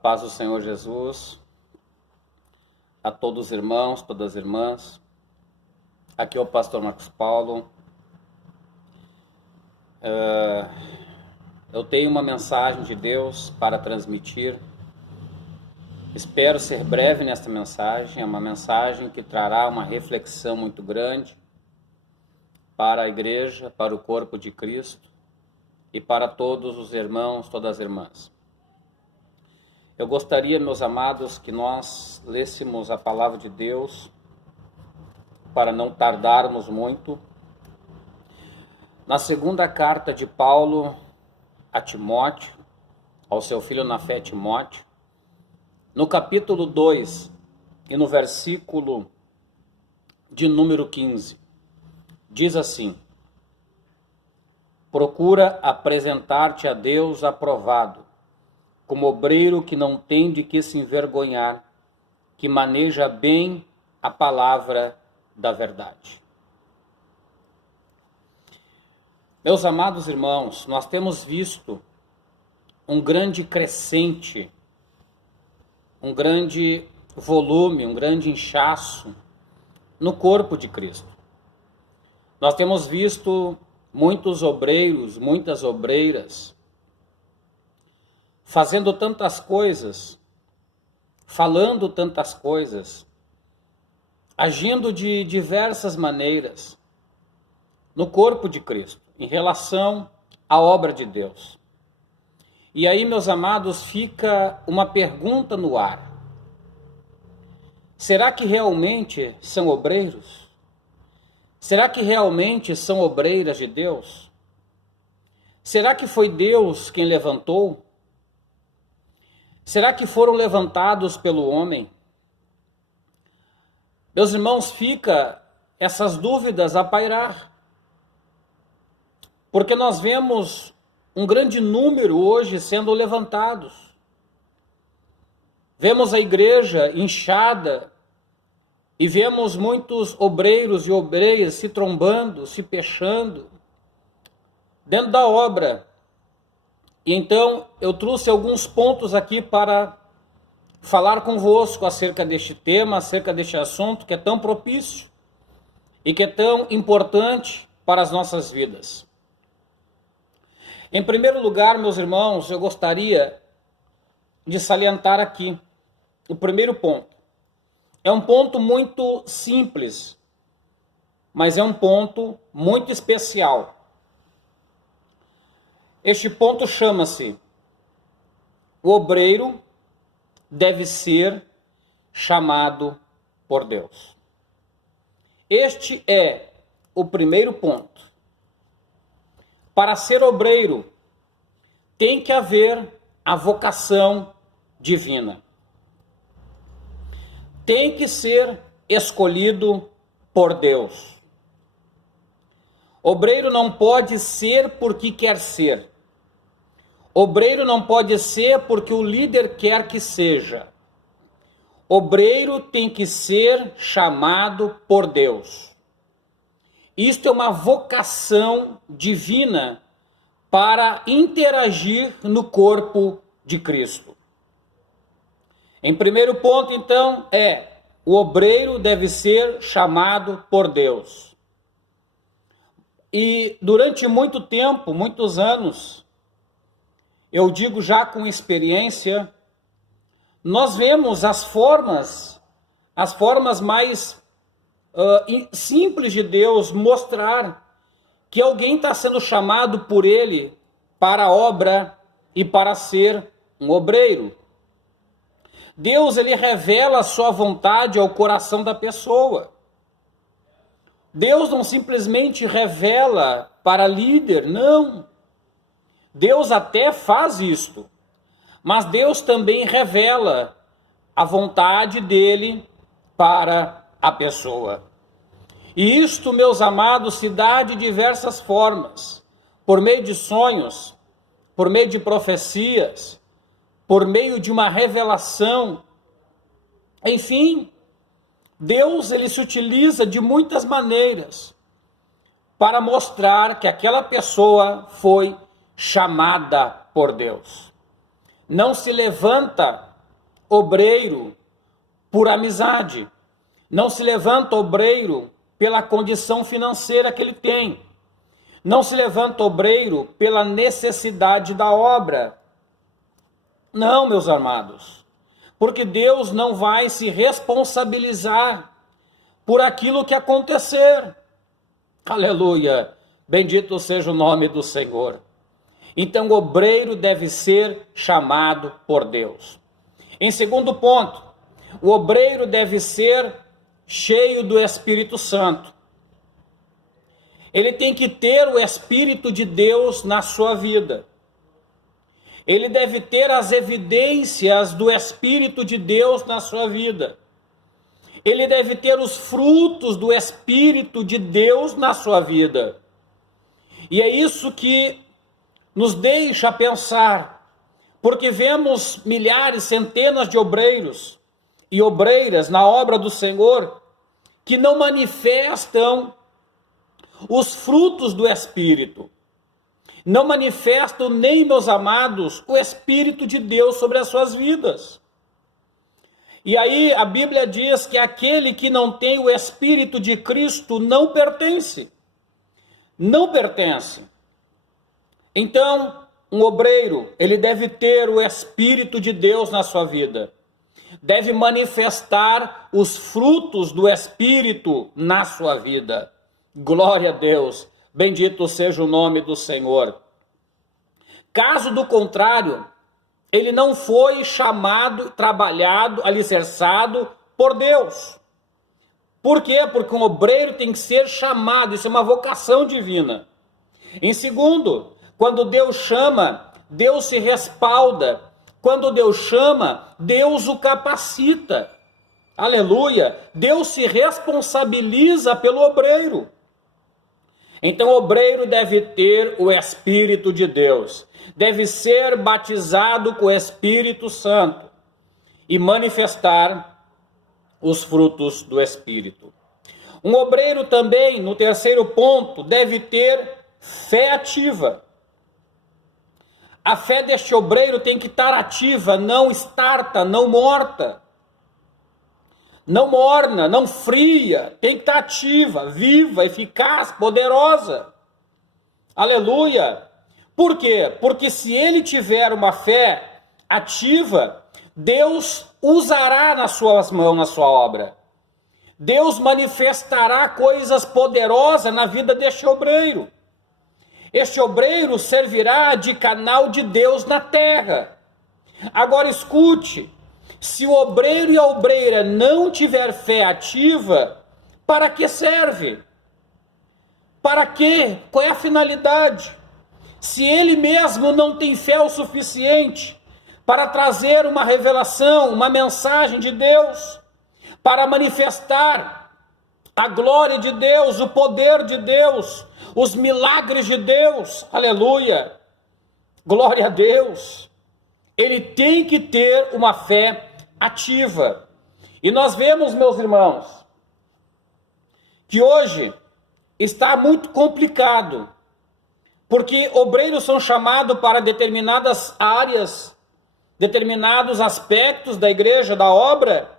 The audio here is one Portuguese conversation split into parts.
A paz do Senhor Jesus, a todos os irmãos, todas as irmãs. Aqui é o pastor Marcos Paulo. Eu tenho uma mensagem de Deus para transmitir. Espero ser breve nesta mensagem. É uma mensagem que trará uma reflexão muito grande para a igreja, para o corpo de Cristo e para todos os irmãos, todas as irmãs. Eu gostaria, meus amados, que nós lêssemos a palavra de Deus para não tardarmos muito. Na segunda carta de Paulo a Timóteo, ao seu filho na fé Timóteo, no capítulo 2 e no versículo de número 15, diz assim: procura apresentar-te a Deus aprovado, como obreiro que não tem de que se envergonhar, que maneja bem a palavra da verdade. Meus amados irmãos, nós temos visto um grande crescente, um grande volume, um grande inchaço no corpo de Cristo. Nós temos visto muitos obreiros, muitas obreiras, fazendo tantas coisas, falando tantas coisas, agindo de diversas maneiras no corpo de Cristo, em relação à obra de Deus. E aí, meus amados, fica uma pergunta no ar. Será que realmente são obreiros? Será que realmente são obreiras de Deus? Será que foi Deus quem levantou? Será que foram levantados pelo homem? Meus irmãos, fica essas dúvidas a pairar. Porque nós vemos um grande número hoje sendo levantados. Vemos a igreja inchada e vemos muitos obreiros e obreiras se trombando, se pechando dentro da obra. E então eu trouxe alguns pontos aqui para falar convosco acerca deste tema, acerca deste assunto que é tão propício e que é tão importante para as nossas vidas. Em primeiro lugar, meus irmãos, eu gostaria de salientar aqui o primeiro ponto. É um ponto muito simples, mas é um ponto muito especial. Este ponto chama-se: o obreiro deve ser chamado por Deus. Este é o primeiro ponto. Para ser obreiro, tem que haver a vocação divina. Tem que ser escolhido por Deus. Obreiro não pode ser porque quer ser. Obreiro não pode ser porque o líder quer que seja. Obreiro tem que ser chamado por Deus. Isto é uma vocação divina para interagir no corpo de Cristo. Em primeiro ponto, então, o obreiro deve ser chamado por Deus. E durante muito tempo, muitos anos, eu digo já com experiência, nós vemos as formas mais simples de Deus mostrar que alguém está sendo chamado por Ele para a obra e para ser um obreiro. Deus, Ele revela a sua vontade ao coração da pessoa. Deus não simplesmente revela para líder, não. Deus até faz isto, mas Deus também revela a vontade dele para a pessoa. E isto, meus amados, se dá de diversas formas, por meio de sonhos, por meio de profecias, por meio de uma revelação. Enfim, Deus, ele se utiliza de muitas maneiras para mostrar que aquela pessoa foi chamada por Deus. Não se levanta obreiro por amizade. Não se levanta obreiro pela condição financeira que ele tem. Não se levanta obreiro pela necessidade da obra. Não, meus amados. Porque Deus não vai se responsabilizar por aquilo que acontecer. Aleluia. Bendito seja o nome do Senhor. Então, o obreiro deve ser chamado por Deus. Em segundo ponto, o obreiro deve ser cheio do Espírito Santo. Ele tem que ter o Espírito de Deus na sua vida. Ele deve ter as evidências do Espírito de Deus na sua vida. Ele deve ter os frutos do Espírito de Deus na sua vida. E é isso que nos deixa pensar, porque vemos milhares, centenas de obreiros e obreiras na obra do Senhor que não manifestam os frutos do Espírito. Não manifestam nem, meus amados, o Espírito de Deus sobre as suas vidas. E aí a Bíblia diz que aquele que não tem o Espírito de Cristo não pertence. Não pertence. Então, um obreiro, ele deve ter o Espírito de Deus na sua vida. Deve manifestar os frutos do Espírito na sua vida. Glória a Deus. Bendito seja o nome do Senhor. Caso do contrário, ele não foi chamado, trabalhado, alicerçado por Deus. Por quê? Porque um obreiro tem que ser chamado, isso é uma vocação divina. Em segundo, quando Deus chama, Deus se respalda. Quando Deus chama, Deus o capacita. Aleluia! Deus se responsabiliza pelo obreiro. Então o obreiro deve ter o Espírito de Deus. Deve ser batizado com o Espírito Santo e manifestar os frutos do Espírito. Um obreiro também, no terceiro ponto, deve ter fé ativa. A fé deste obreiro tem que estar ativa, não estarta, não morta. Não morna, não fria, tem que estar ativa, viva, eficaz, poderosa. Aleluia! Por quê? Porque se ele tiver uma fé ativa, Deus usará nas suas mãos, na sua obra. Deus manifestará coisas poderosas na vida deste obreiro. Este obreiro servirá de canal de Deus na terra. Agora escute, se o obreiro e a obreira não tiver fé ativa, para que serve? Para quê? Qual é a finalidade? Se ele mesmo não tem fé o suficiente para trazer uma revelação, uma mensagem de Deus, para manifestar a glória de Deus, o poder de Deus, os milagres de Deus, aleluia, glória a Deus, ele tem que ter uma fé ativa. E nós vemos, meus irmãos, que hoje está muito complicado, porque obreiros são chamados para determinadas áreas, determinados aspectos da igreja, da obra,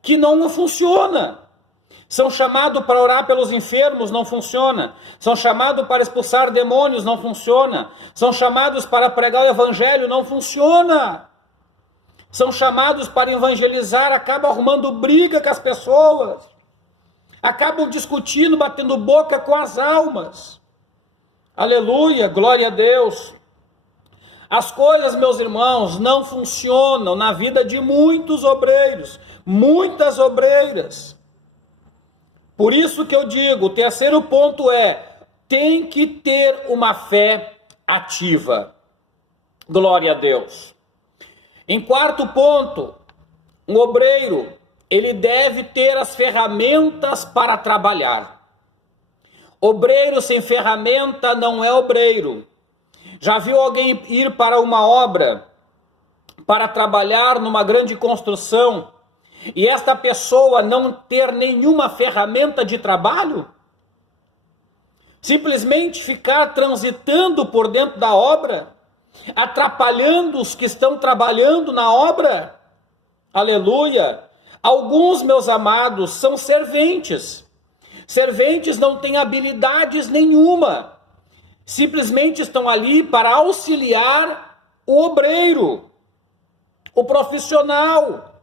que não funciona. São chamados para orar pelos enfermos, não funciona. São chamados para expulsar demônios, não funciona. São chamados para pregar o evangelho, não funciona. São chamados para evangelizar, acabam arrumando briga com as pessoas. Acabam discutindo, batendo boca com as almas. Aleluia, glória a Deus. As coisas, meus irmãos, não funcionam na vida de muitos obreiros, muitas obreiras. Por isso que eu digo, o terceiro ponto é, tem que ter uma fé ativa. Glória a Deus. Em quarto ponto, um obreiro, ele deve ter as ferramentas para trabalhar. Obreiro sem ferramenta não é obreiro. Já viu alguém ir para uma obra, para trabalhar numa grande construção, e esta pessoa não ter nenhuma ferramenta de trabalho? Simplesmente ficar transitando por dentro da obra, atrapalhando os que estão trabalhando na obra? Aleluia! Alguns, meus amados, são serventes. Serventes não têm habilidades nenhuma. Simplesmente estão ali para auxiliar o obreiro, o profissional.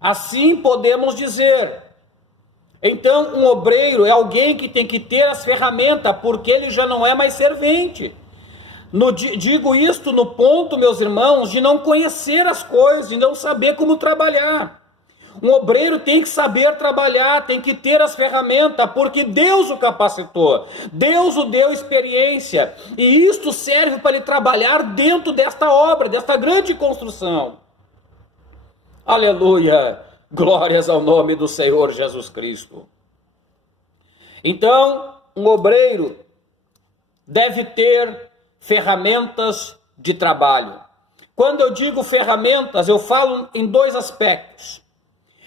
Assim podemos dizer. Então, um obreiro é alguém que tem que ter as ferramentas, porque ele já não é mais servente. Digo isto no ponto, meus irmãos, de não conhecer as coisas, de não saber como trabalhar. Um obreiro tem que saber trabalhar, tem que ter as ferramentas, porque Deus o capacitou, Deus o deu experiência, e isto serve para ele trabalhar dentro desta obra, desta grande construção. Aleluia! Glórias ao nome do Senhor Jesus Cristo. Então, um obreiro deve ter ferramentas de trabalho. Quando eu digo ferramentas, eu falo em dois aspectos.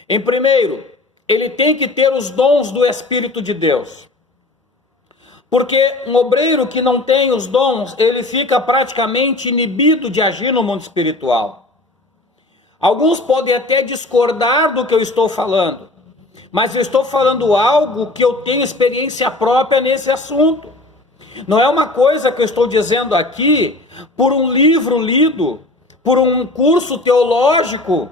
Em primeiro, ele tem que ter os dons do Espírito de Deus. Porque um obreiro que não tem os dons, ele fica praticamente inibido de agir no mundo espiritual. Alguns podem até discordar do que eu estou falando, mas eu estou falando algo que eu tenho experiência própria nesse assunto. Não é uma coisa que eu estou dizendo aqui por um livro lido, por um curso teológico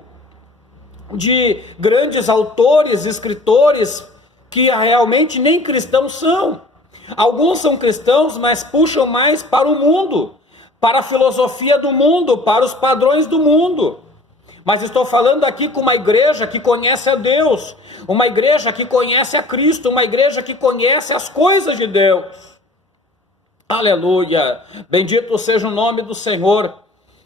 de grandes autores, escritores, que realmente nem cristãos são. Alguns são cristãos, mas puxam mais para o mundo, para a filosofia do mundo, para os padrões do mundo. Mas estou falando aqui com uma igreja que conhece a Deus, uma igreja que conhece a Cristo, uma igreja que conhece as coisas de Deus. Aleluia! Bendito seja o nome do Senhor.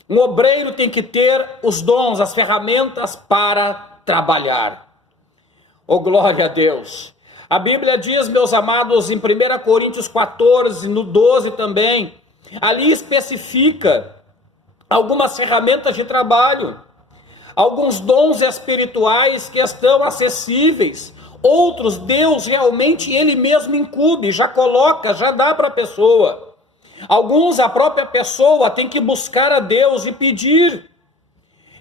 Um obreiro tem que ter os dons, as ferramentas para trabalhar. Oh, glória a Deus! A Bíblia diz, meus amados, em 1 Coríntios 14, no 12 também, ali especifica algumas ferramentas de trabalho, alguns dons espirituais que estão acessíveis, outros Deus realmente Ele mesmo incube, já coloca, já dá para a pessoa. Alguns a própria pessoa tem que buscar a Deus e pedir.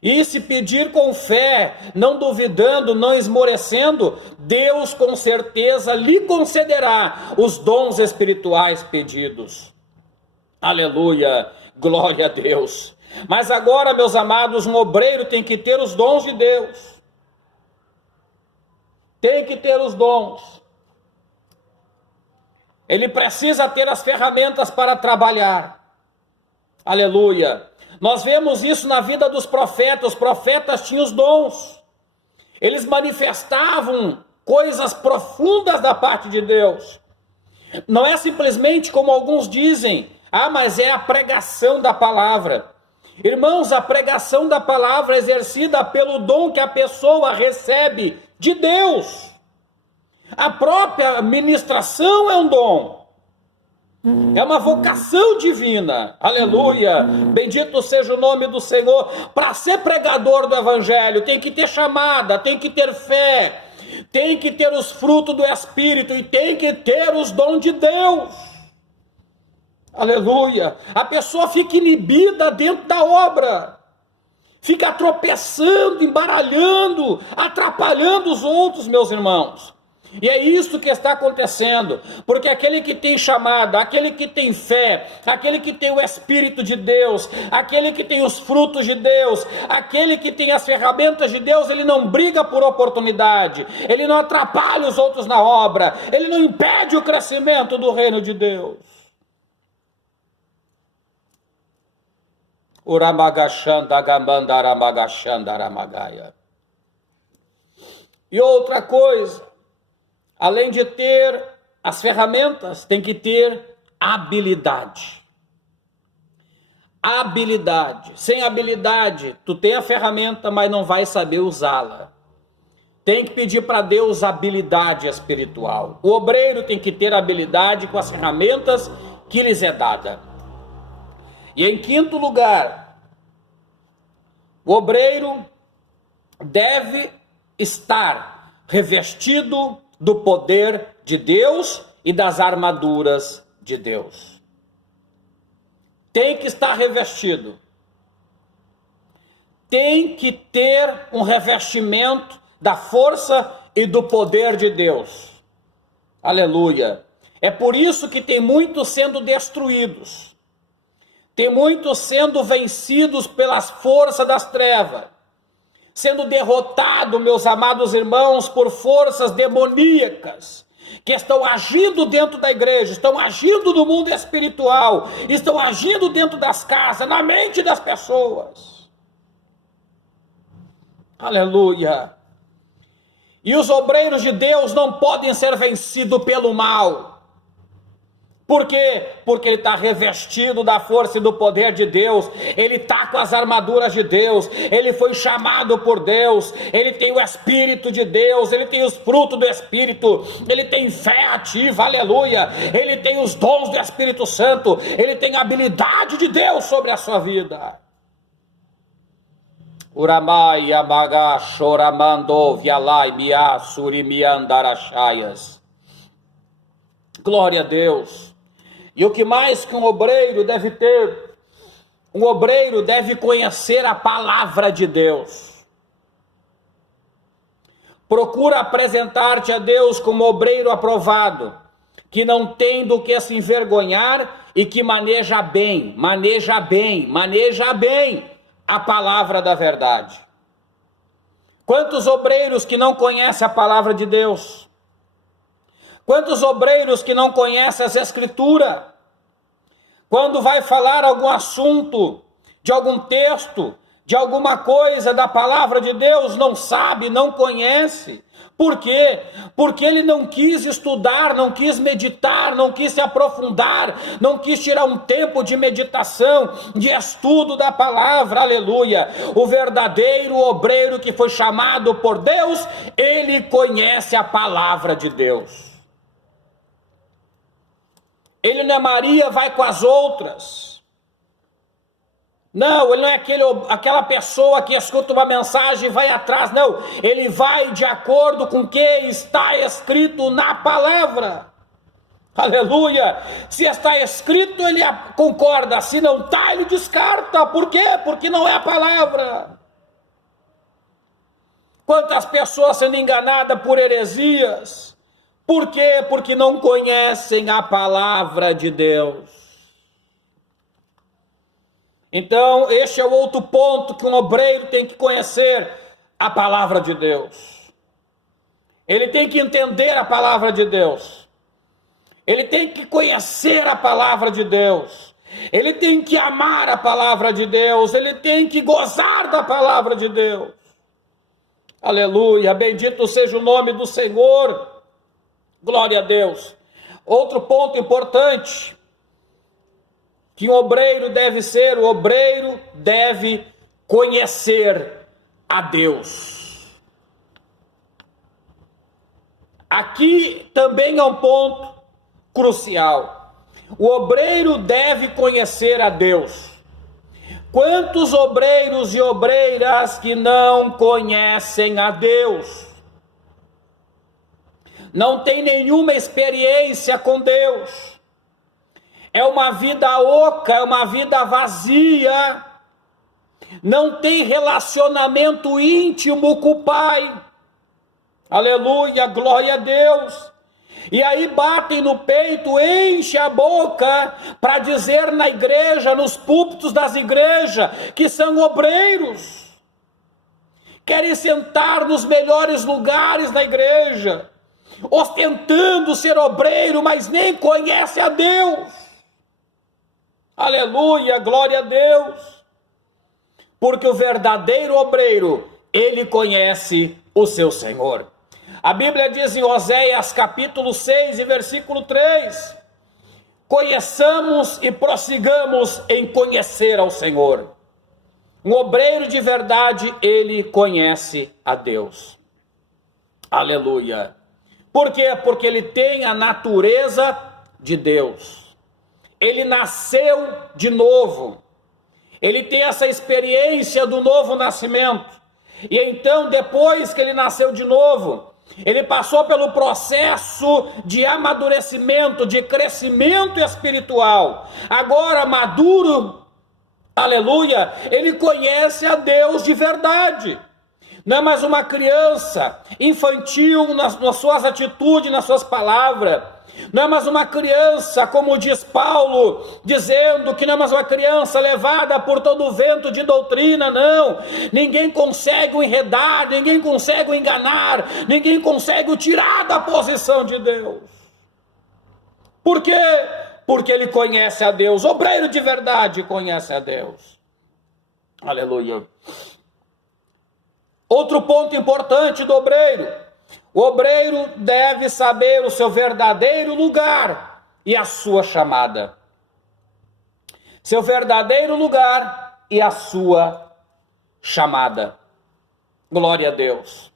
E se pedir com fé, não duvidando, não esmorecendo, Deus com certeza lhe concederá os dons espirituais pedidos. Aleluia, glória a Deus. Mas agora, meus amados, um obreiro tem que ter os dons de Deus. Tem que ter os dons. Ele precisa ter as ferramentas para trabalhar. Aleluia. Nós vemos isso na vida dos profetas. Os profetas tinham os dons. Eles manifestavam coisas profundas da parte de Deus. Não é simplesmente como alguns dizem, mas é a pregação da palavra. Irmãos, a pregação da palavra é exercida pelo dom que a pessoa recebe de Deus. A própria ministração é um dom. É uma vocação divina. Aleluia. Bendito seja o nome do Senhor. Para ser pregador do evangelho tem que ter chamada, tem que ter fé, tem que ter os frutos do Espírito e tem que ter os dons de Deus. Aleluia. A pessoa fica inibida dentro da obra. Fica tropeçando, embaralhando, atrapalhando os outros, meus irmãos. E é isso que está acontecendo, porque aquele que tem chamada, aquele que tem fé, aquele que tem o Espírito de Deus, aquele que tem os frutos de Deus, aquele que tem as ferramentas de Deus, ele não briga por oportunidade, ele não atrapalha os outros na obra, ele não impede o crescimento do reino de Deus. E outra coisa, além de ter as ferramentas, tem que ter habilidade. Habilidade. Sem habilidade, tu tem a ferramenta, mas não vai saber usá-la. Tem que pedir para Deus habilidade espiritual. O obreiro tem que ter habilidade com as ferramentas que lhes é dada. E em quinto lugar, o obreiro deve estar revestido do poder de Deus e das armaduras de Deus. Tem que estar revestido. tem que ter um revestimento da força e do poder de Deus. Aleluia. É por isso que tem muitos sendo destruídos. Tem muitos sendo vencidos pelas forças das trevas. Sendo derrotados, meus amados irmãos, por forças demoníacas. Que estão agindo dentro da igreja, estão agindo no mundo espiritual. Estão agindo dentro das casas, na mente das pessoas. Aleluia. E os obreiros de Deus não podem ser vencidos pelo mal. Por quê? Porque ele está revestido da força e do poder de Deus. Ele está com as armaduras de Deus. Ele foi chamado por Deus. Ele tem o Espírito de Deus. Ele tem os frutos do Espírito. Ele tem fé ativa, aleluia. Ele tem os dons do Espírito Santo. Ele tem a habilidade de Deus sobre a sua vida. Uramai amaga choramando vialai mia surimiandarachaias. Glória a Deus. E o que mais que um obreiro deve ter? Um obreiro deve conhecer a palavra de Deus. Procura apresentar-te a Deus como obreiro aprovado, que não tem do que se envergonhar e que maneja bem a palavra da verdade. Quantos obreiros que não conhecem a palavra de Deus? Quantos obreiros que não conhecem as Escrituras? Quando vai falar algum assunto, de algum texto, de alguma coisa da palavra de Deus, não sabe, não conhece. Por quê? Porque ele não quis estudar, não quis meditar, não quis se aprofundar, não quis tirar um tempo de meditação, de estudo da palavra, aleluia. O verdadeiro obreiro que foi chamado por Deus, ele conhece a palavra de Deus. Ele não é Maria, vai com as outras. Não, ele não é aquela pessoa que escuta uma mensagem e vai atrás, não. Ele vai de acordo com o que está escrito na palavra. Aleluia. Se está escrito, ele concorda. Se não está, ele descarta. Por quê? Porque não é a palavra. Quantas pessoas sendo enganadas por heresias? Por quê? Porque não conhecem a palavra de Deus. Então, este é o outro ponto que um obreiro tem que conhecer, a palavra de Deus. Ele tem que entender a palavra de Deus. Ele tem que conhecer a palavra de Deus. Ele tem que amar a palavra de Deus. Ele tem que gozar da palavra de Deus. Aleluia, bendito seja o nome do Senhor. Glória a Deus. Outro ponto importante que um obreiro deve ser, o obreiro deve conhecer a Deus. Aqui também é um ponto crucial. O obreiro deve conhecer a Deus. Quantos obreiros e obreiras que não conhecem a Deus? Não tem nenhuma experiência com Deus. É uma vida oca, é uma vida vazia. Não tem relacionamento íntimo com o Pai. Aleluia, glória a Deus. E aí batem no peito, enche a boca para dizer na igreja, nos púlpitos das igrejas, que são obreiros. Querem sentar nos melhores lugares da igreja, ostentando ser obreiro, mas nem conhece a Deus. Aleluia, glória a Deus. Porque o verdadeiro obreiro, ele conhece o seu Senhor. A Bíblia diz em Oséias capítulo 6 e versículo 3: conheçamos e prossigamos em conhecer ao Senhor. Um obreiro de verdade, ele conhece a Deus. Aleluia. Por quê? Porque ele tem a natureza de Deus. Ele nasceu de novo. Ele tem essa experiência do novo nascimento. E então, depois que ele nasceu de novo, ele passou pelo processo de amadurecimento, de crescimento espiritual. Agora, maduro, Aleluia! Ele conhece a Deus de verdade. Não é mais uma criança infantil nas suas atitudes, nas suas palavras. Não é mais uma criança, como diz Paulo, dizendo que não é mais uma criança levada por todo o vento de doutrina, não. Ninguém consegue o enredar, ninguém consegue o enganar, ninguém consegue o tirar da posição de Deus. Por quê? Porque ele conhece a Deus. Obreiro de verdade conhece a Deus. Aleluia. Outro ponto importante do obreiro: o obreiro deve saber o seu verdadeiro lugar e a sua chamada. Seu verdadeiro lugar e a sua chamada. Glória a Deus.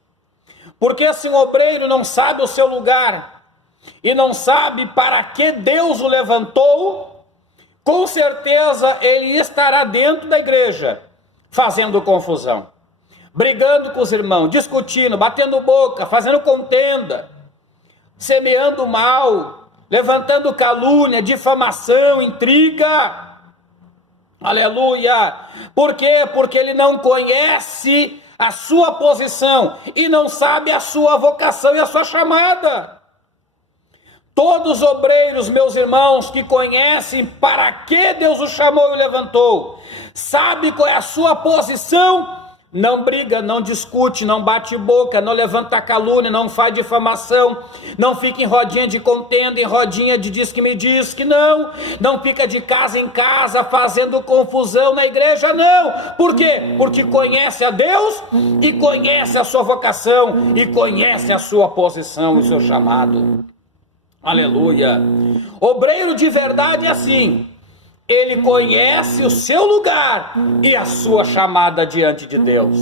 Porque se um obreiro não sabe o seu lugar e não sabe para que Deus o levantou, com certeza ele estará dentro da igreja fazendo confusão, brigando com os irmãos, discutindo, batendo boca, fazendo contenda, semeando mal, levantando calúnia, difamação, intriga. Aleluia! Por quê? Porque ele não conhece a sua posição e não sabe a sua vocação e a sua chamada. Todos os obreiros, meus irmãos, que conhecem para que Deus o chamou e o levantou, sabe qual é a sua posição, não briga, não discute, não bate boca, não levanta calúnia, não faz difamação, não fica em rodinha de contenda, em rodinha de diz que me diz que não fica de casa em casa fazendo confusão na igreja, não. Por quê? Porque conhece a Deus e conhece a sua vocação e conhece a sua posição e o seu chamado. Aleluia. Obreiro de verdade é assim: ele conhece o seu lugar e a sua chamada diante de Deus.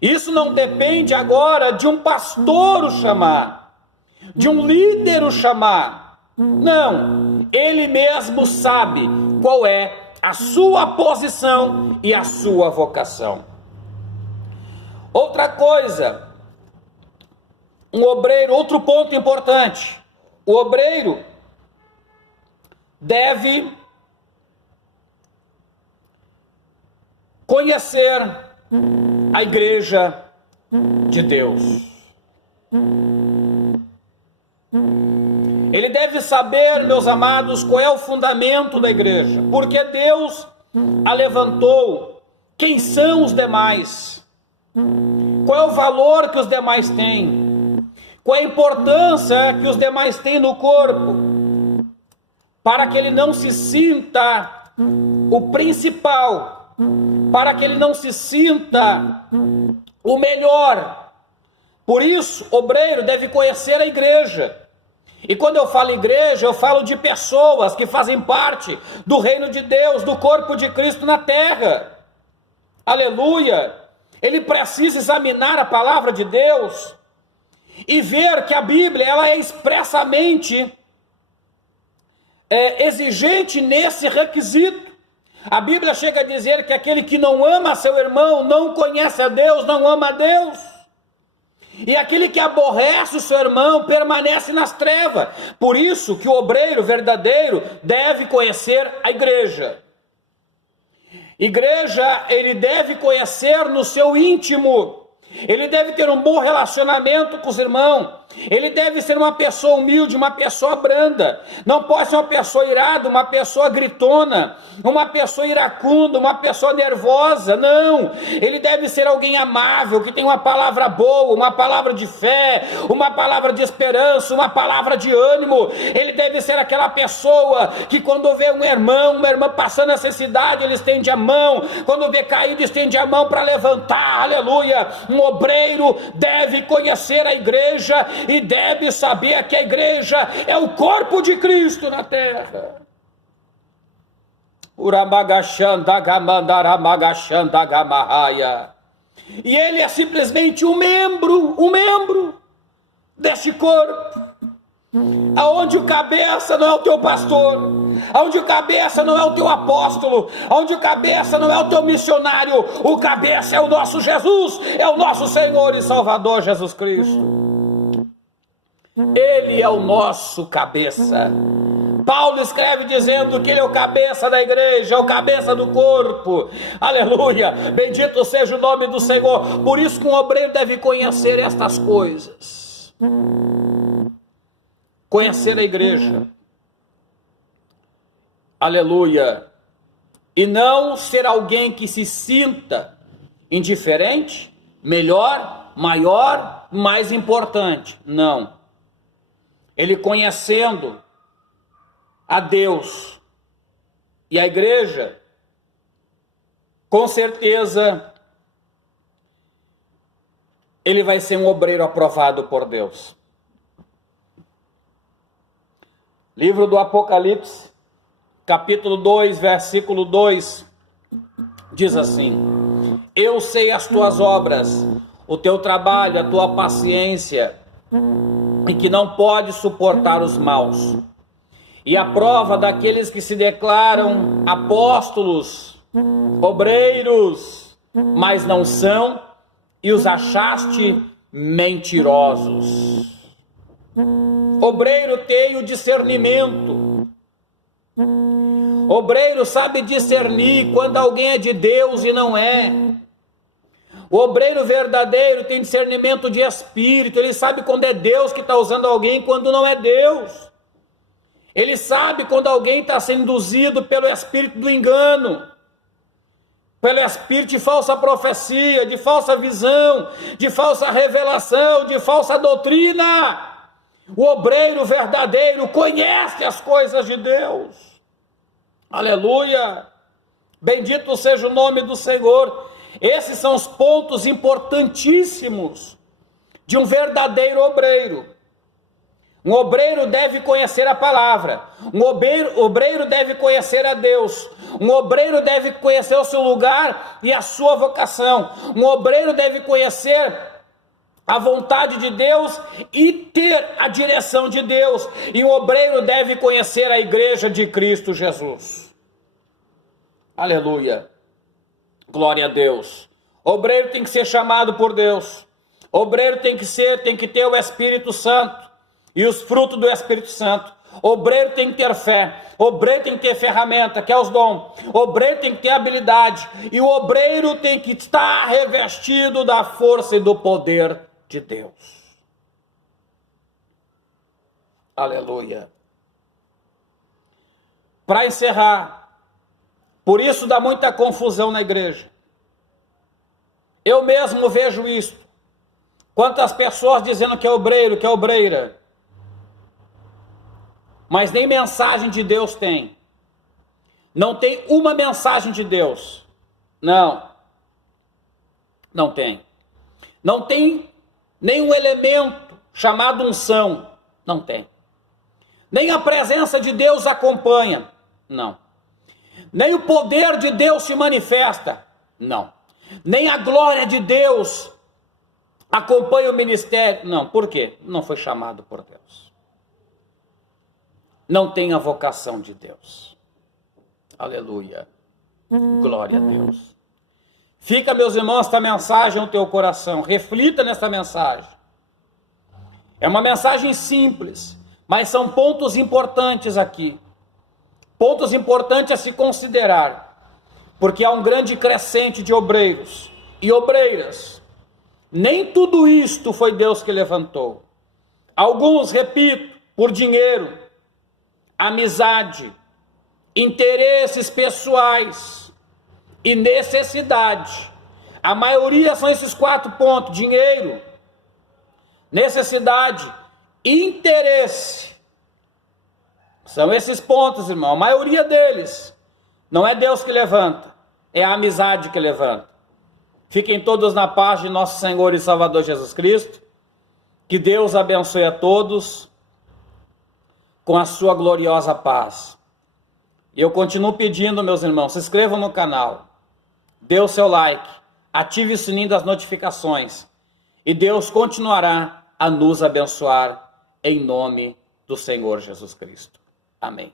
Isso não depende agora de um pastor o chamar, de um líder o chamar. Não, ele mesmo sabe qual é a sua posição e a sua vocação. Outra coisa, um obreiro, outro ponto importante: o obreiro deve conhecer a igreja de Deus. Ele deve saber, meus amados, qual é o fundamento da igreja, porque Deus a levantou. Quem são os demais? Qual é o valor que os demais têm? Qual é a importância que os demais têm no corpo? Para que ele não se sinta o principal, para que ele não se sinta o melhor. Por isso, o obreiro deve conhecer a igreja. E quando eu falo igreja, eu falo de pessoas que fazem parte do reino de Deus, do corpo de Cristo na terra. Aleluia! Ele precisa examinar a palavra de Deus e ver que a Bíblia ela é expressamente exigente nesse requisito. A Bíblia chega a dizer que aquele que não ama seu irmão não conhece a Deus, não ama a Deus. E aquele que aborrece o seu irmão permanece nas trevas. Por isso que o obreiro verdadeiro deve conhecer a igreja. Igreja, ele deve conhecer no seu íntimo. Ele deve ter um bom relacionamento com os irmãos. Ele deve ser uma pessoa humilde, uma pessoa branda. Não pode ser uma pessoa irada, uma pessoa gritona, uma pessoa iracunda, uma pessoa nervosa. Não. Ele deve ser alguém amável, que tem uma palavra boa, uma palavra de fé, uma palavra de esperança, uma palavra de ânimo. Ele deve ser aquela pessoa que quando vê um irmão, uma irmã passando necessidade, ele estende a mão. Quando vê caído, estende a mão para levantar. Aleluia. Um obreiro deve conhecer a igreja e deve saber que a igreja é o corpo de Cristo na terra. E ele é simplesmente um membro deste corpo, aonde o cabeça não é o teu pastor, aonde o cabeça não é o teu apóstolo, aonde o cabeça não é o teu missionário, o cabeça é o nosso Jesus, é o nosso Senhor e Salvador Jesus Cristo. Ele é o nosso cabeça. Paulo escreve dizendo que ele é o cabeça da igreja, é o cabeça do corpo. Aleluia, bendito seja o nome do Senhor. Por isso que um obreiro deve conhecer estas coisas. Conhecer a igreja. Aleluia. E não ser alguém que se sinta indiferente, melhor, maior, mais importante. Não. Ele conhecendo a Deus e a igreja, com certeza ele vai ser um obreiro aprovado por Deus. Livro do Apocalipse, capítulo 2, versículo 2, diz assim: eu sei as tuas obras, o teu trabalho, a tua paciência, e que não pode suportar os maus. E a prova daqueles que se declaram apóstolos, obreiros, mas não são, e os achaste mentirosos. Obreiro tem o discernimento. Obreiro sabe discernir quando alguém é de Deus e não é. O obreiro verdadeiro tem discernimento de espírito. Ele sabe quando é Deus que está usando alguém e quando não é Deus. Ele sabe quando alguém está sendo induzido pelo espírito do engano, pelo espírito de falsa profecia, de falsa visão, de falsa revelação, de falsa doutrina. O obreiro verdadeiro conhece as coisas de Deus. Aleluia! Bendito seja o nome do Senhor. Esses são os pontos importantíssimos de um verdadeiro obreiro. Um obreiro deve conhecer a palavra. Um obreiro deve conhecer a Deus. Um obreiro deve conhecer o seu lugar e a sua vocação. Um obreiro deve conhecer a vontade de Deus e ter a direção de Deus. E um obreiro deve conhecer a igreja de Cristo Jesus. Aleluia. Glória a Deus. Obreiro tem que ser chamado por Deus. Obreiro tem que ter o Espírito Santo e os frutos do Espírito Santo. Obreiro tem que ter fé. Obreiro tem que ter ferramenta, que é os dons. Obreiro tem que ter habilidade. E o obreiro tem que estar revestido da força e do poder de Deus. Aleluia. Para encerrar, por isso dá muita confusão na igreja. Eu mesmo vejo isso. Quantas pessoas dizendo que é obreiro, que é obreira, mas nem mensagem de Deus tem. Não tem uma mensagem de Deus. Não. Não tem. Não tem nenhum elemento chamado unção. Não tem. Nem a presença de Deus acompanha. Não. Nem o poder de Deus se manifesta. Não. Nem a glória de Deus acompanha o ministério. Não. Por quê? Não foi chamado por Deus. Não tem a vocação de Deus. Aleluia. Glória a Deus. Fica, meus irmãos, esta mensagem no teu coração. Reflita nessa mensagem. É uma mensagem simples, mas são pontos importantes aqui. Pontos importantes a se considerar. Porque há um grande crescente de obreiros e obreiras. Nem tudo isto foi Deus que levantou. Alguns, repito, por dinheiro, amizade, interesses pessoais e necessidade. A maioria são esses 4 pontos: dinheiro, necessidade, interesse. São esses pontos, irmão. A maioria deles. Não é Deus que levanta, é a amizade que levanta. Fiquem todos na paz de nosso Senhor e Salvador Jesus Cristo. Que Deus abençoe a todos com a sua gloriosa paz. E eu continuo pedindo, meus irmãos, se inscrevam no canal, dê o seu like, ative o sininho das notificações, e Deus continuará a nos abençoar em nome do Senhor Jesus Cristo. Amém.